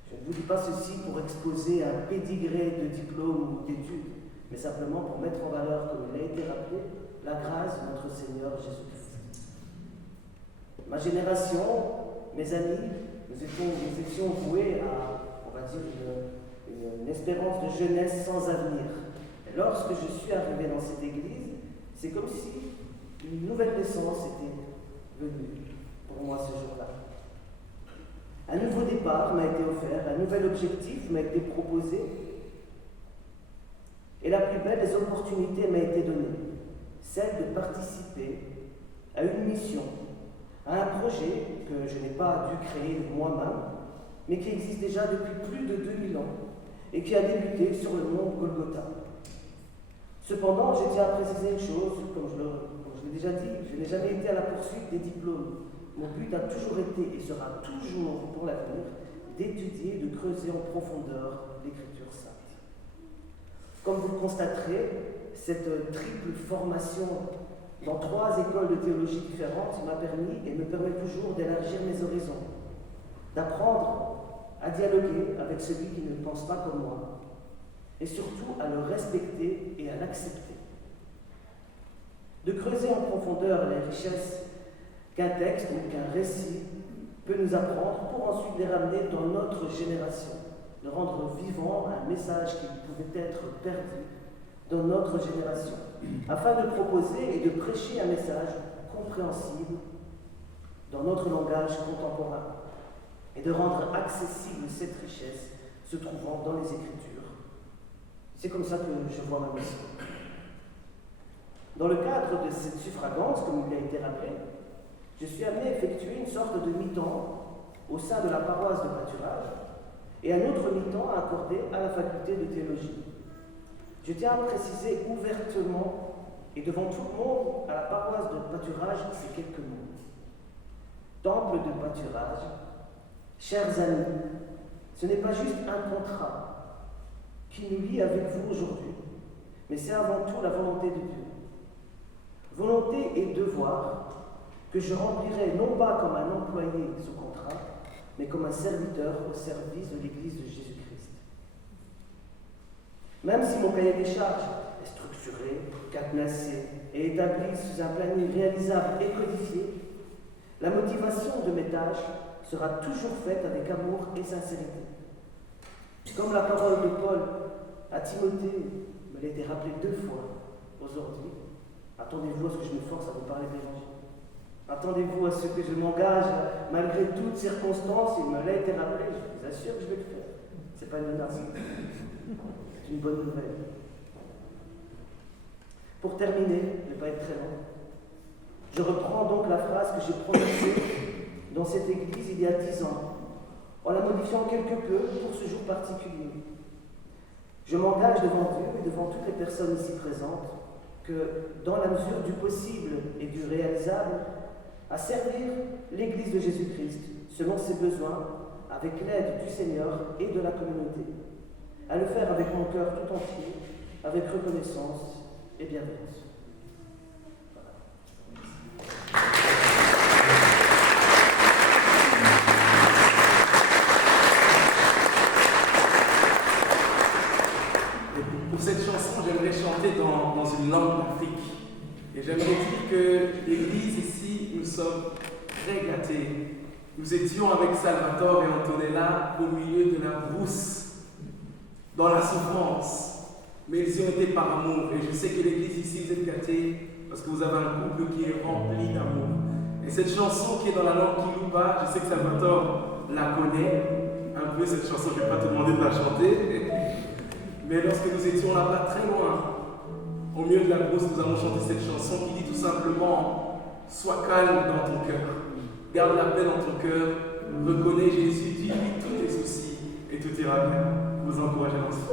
Je ne vous dis pas ceci pour exposer un pédigré de diplôme ou d'études, mais simplement pour mettre en valeur, comme il a été rappelé, la grâce de notre Seigneur Jésus-Christ. Ma génération, mes amis, nous étions voués à, on va dire, une espérance de jeunesse sans avenir. Et lorsque je suis arrivé dans cette église, c'est comme si une nouvelle naissance était venue pour moi ce jour-là. Un nouveau départ m'a été offert, un nouvel objectif m'a été proposé, et la plus belle des opportunités m'a été donnée, celle de participer à une mission, à un projet que je n'ai pas dû créer moi-même, mais qui existe déjà depuis plus de 2000 ans et qui a débuté sur le mont Golgotha. Cependant, je tiens à préciser une chose, comme je l'ai déjà dit, je n'ai jamais été à la poursuite des diplômes. Mon but a toujours été et sera toujours pour l'avenir d'étudier, de creuser en profondeur l'Écriture sainte. Comme vous le constaterez, cette triple formation dans 3 écoles de théologie différentes m'a permis et me permet toujours d'élargir mes horizons, d'apprendre à dialoguer avec celui qui ne pense pas comme moi, et surtout à le respecter et à l'accepter. De creuser en profondeur les richesses qu'un texte ou qu'un récit peut nous apprendre pour ensuite les ramener dans notre génération, de rendre vivant un message qui pouvait être perdu dans notre génération, afin de proposer et de prêcher un message compréhensible dans notre langage contemporain et de rendre accessible cette richesse se trouvant dans les Écritures. C'est comme ça que je vois ma mission. Dans le cadre de cette suffragance, comme il a été rappelé, je suis amené à effectuer une sorte de mi-temps au sein de la paroisse de pâturage et un autre mi-temps accordé à la faculté de théologie. Je tiens à préciser ouvertement et devant tout le monde à la paroisse de pâturage ces quelques mots. Temple de pâturage, chers amis, ce n'est pas juste un contrat qui nous lie avec vous aujourd'hui, mais c'est avant tout la volonté de Dieu. Volonté et devoir que je remplirai non pas comme un employé sous contrat, mais comme un serviteur au service de l'Église de Jésus-Christ. Même si mon cahier des charges est structuré, cadenassé et établi sous un planning réalisable et codifié, la motivation de mes tâches sera toujours faite avec amour et sincérité. Comme la parole de Paul à Timothée me l'a été rappelée 2 fois aujourd'hui, attendez-vous à ce que je me force à vous parler de l'Évangile. Attendez-vous à ce que je m'engage malgré toutes circonstances. Il me l'a été rappelé, je vous assure que je vais le faire. C'est pas une menace, c'est une bonne nouvelle. Pour terminer, ne pas être très long, je reprends donc la phrase que j'ai prononcée dans cette église il y a 10 ans, en la modifiant quelque peu pour ce jour particulier. Je m'engage devant Dieu et devant toutes les personnes ici présentes que, dans la mesure du possible et du réalisable, à servir l'Église de Jésus-Christ selon ses besoins, avec l'aide du Seigneur et de la communauté, à le faire avec mon cœur tout entier, avec reconnaissance et bienveillance. Pour cette chanson, j'aimerais chanter dans une langue d'Afrique. Et j'aimerais dire que l'Église ici, nous sommes très gâtés. Nous étions avec Salvatore et Antonella au milieu de la brousse, dans la souffrance. Mais ils y ont été par amour. Et je sais que l'Église ici, vous êtes gâtés parce que vous avez un couple qui est rempli d'amour. Et cette chanson qui est dans la langue Kiluba, je sais que Salvatore la connaît un peu, cette chanson, je ne vais pas te demander de la chanter. Mais lorsque nous étions là-bas très loin, au milieu de la brousse, nous avons chanté cette chanson qui dit tout simplement « Sois calme dans ton cœur, garde la paix dans ton cœur, reconnais Jésus, dis-lui tous tes soucis et tout ira bien. » Vous encouragez dans ce sens.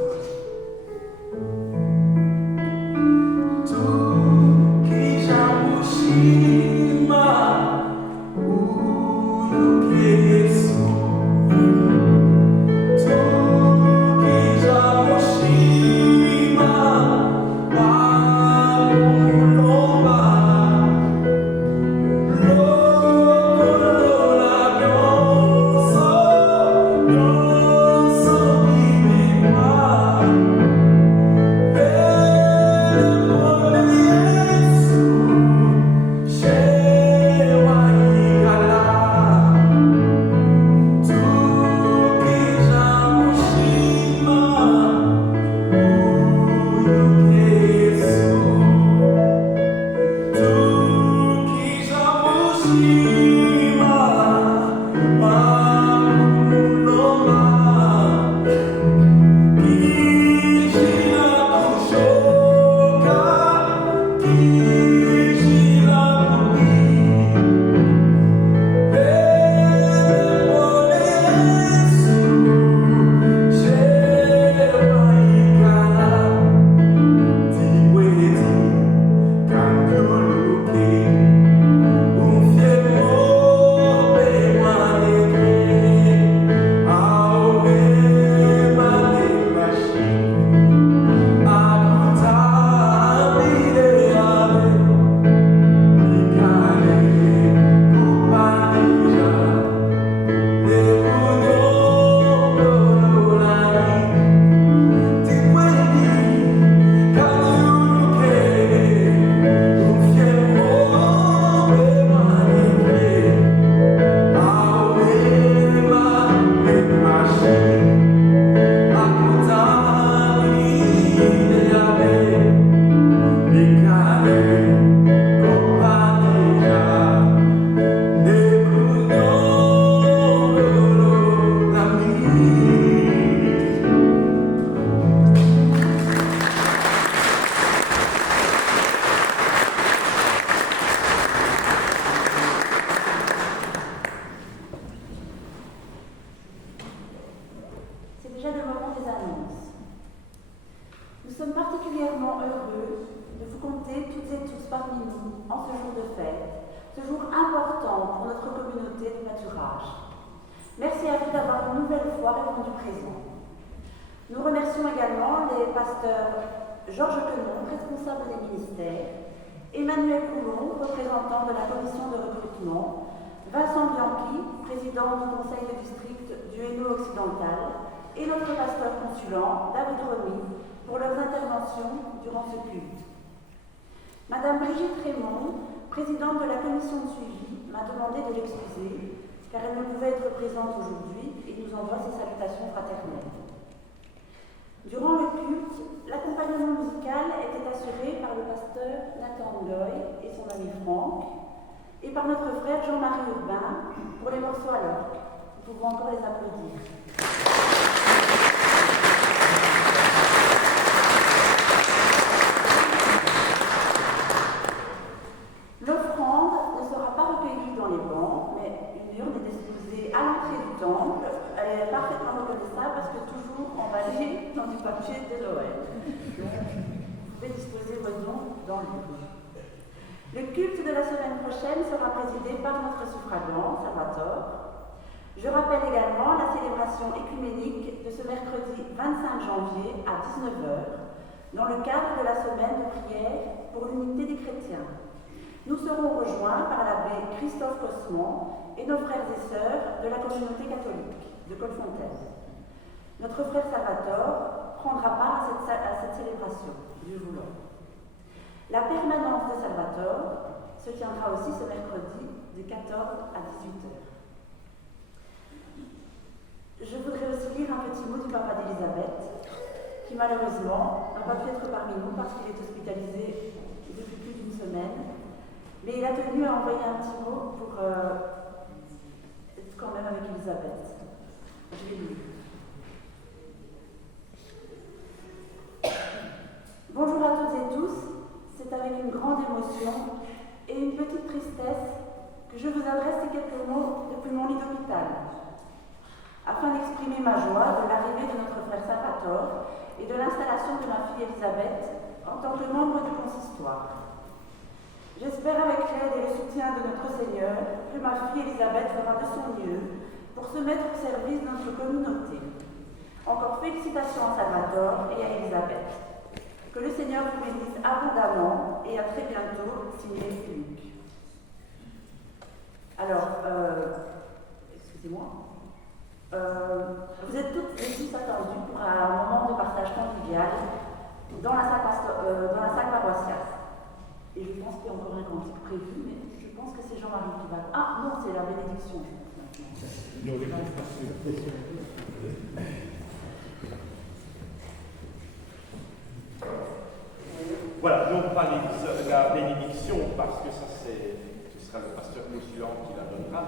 Merci à vous d'avoir une nouvelle fois répondu présent. Nous remercions également les pasteurs Georges Quenon, responsable des ministères, Emmanuel Coulon, représentant de la commission de recrutement, Vincent Bianchi, président du conseil de district du Hainaut occidental, et notre pasteur consulant, David Romy, pour leurs interventions durant ce culte. Madame Brigitte Raymond, présidente de la commission de suivi, m'a demandé de l'excuser, car elle ne pouvait être présente aujourd'hui et nous envoie ses salutations fraternelles. Durant le culte, l'accompagnement musical était assuré par le pasteur Nathan Loy et son ami Franck, et par notre frère Jean-Marie Urbain pour les morceaux à l'orgue. Nous pouvons encore les applaudir. L'offrande ne sera pas recueillie dans les bancs, mais une urne est disposée à l'entrée du temple. Elle est parfaitement reconnaissable parce que toujours emballée dans du papier de Noël. Vous pouvez disposer vos dons dans l'urne. Le culte de la semaine prochaine sera présidé par notre suffragant, Salvatore. Je rappelle également la célébration écuménique de ce mercredi 25 janvier à 19h, dans le cadre de la semaine de prière pour l'unité des chrétiens. Nous serons rejoints par l'abbé Christophe Cosman et nos frères et sœurs de la communauté catholique de Colfontaine. Notre frère Salvatore prendra part à cette célébration, Dieu voulant. La permanence de Salvatore se tiendra aussi ce mercredi de 14 à 18h. Je voudrais aussi lire un petit mot du papa d'Élisabeth, qui malheureusement n'a pas pu être parmi nous parce qu'il est hospitalisé depuis plus d'une semaine. Mais il a tenu à envoyer un petit mot pour être quand même avec Élisabeth. Je vais lire. Bonjour à toutes et tous. C'est avec une grande émotion et une petite tristesse que je vous adresse ces quelques mots depuis mon lit d'hôpital, afin d'exprimer ma joie de l'arrivée de notre frère Salvatore et de l'installation de ma fille Elisabeth en tant que membre du consistoire. J'espère avec l'aide et le soutien de notre Seigneur que ma fille Elisabeth fera de son mieux pour se mettre au service de notre communauté. Encore félicitations à Salvatore et à Elisabeth. Que le Seigneur vous bénisse abondamment et à très bientôt, signé Luc. Alors, excusez-moi, vous êtes toutes et tous attendues pour un moment de partage convivial dans la salle paroissiale. Et je pense qu'il y a encore un cantique prévu, mais je pense que c'est Jean-Marie qui va. Ah non, c'est la bénédiction. Voilà, non pas la bénédiction, parce que ça ce sera le pasteur postulant qui la donnera,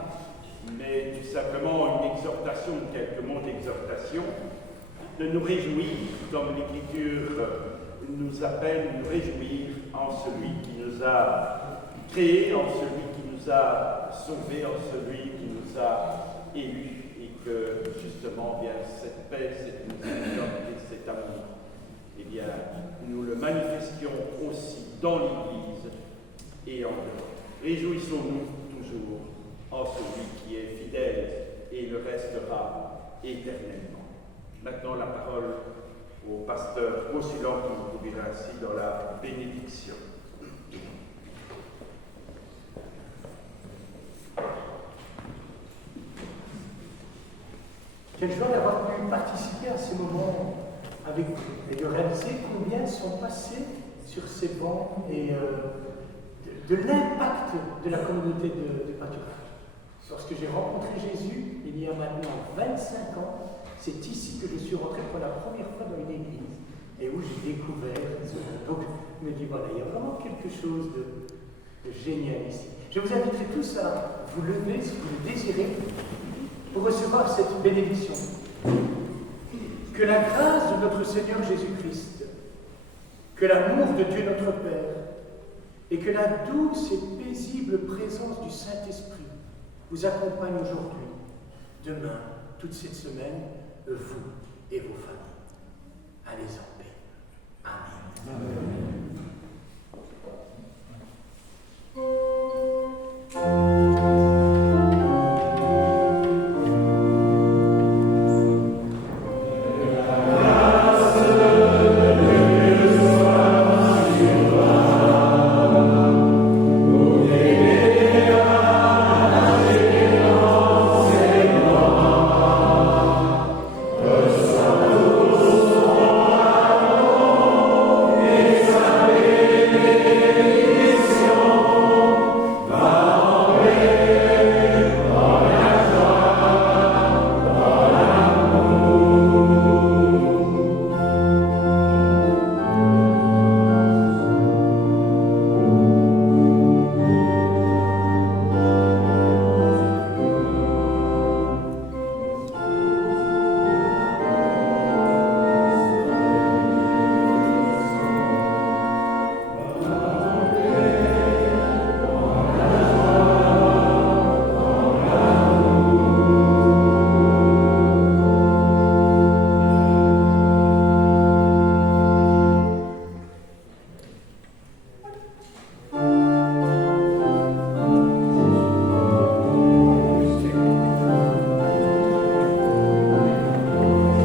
mais tout simplement une exhortation, quelques mots d'exhortation, de nous réjouir, comme l'Écriture nous appelle, nous réjouir en celui qui nous a créés, en celui qui nous a sauvés, en celui qui nous a élus, et que justement, bien, cette paix, cette miséricorde, cet amour, eh bien, nous le manifestions aussi dans l'Église et en dehors. Réjouissons-nous toujours en celui qui est fidèle et le restera éternellement. Maintenant, la parole au pasteur postulant qui nous conduira ainsi dans la bénédiction. Quelle joie d'avoir pu participer à ces moments avec vous et de réaliser combien sont passés sur ces bancs et de l'impact de la communauté de Pâturage. Lorsque j'ai rencontré Jésus, il y a maintenant 25 ans, c'est ici que je suis rentré pour la première fois dans une église et où j'ai découvert. Donc je me dis, voilà, il y a vraiment quelque chose de génial ici. Je vous inviterai tous à vous lever si vous le désirez pour recevoir cette bénédiction. Que la grâce de notre Seigneur Jésus-Christ, que l'amour de Dieu notre Père et que la douce et paisible présence du Saint-Esprit vous accompagne aujourd'hui, demain, toute cette semaine, vous et vos familles. Allez-en.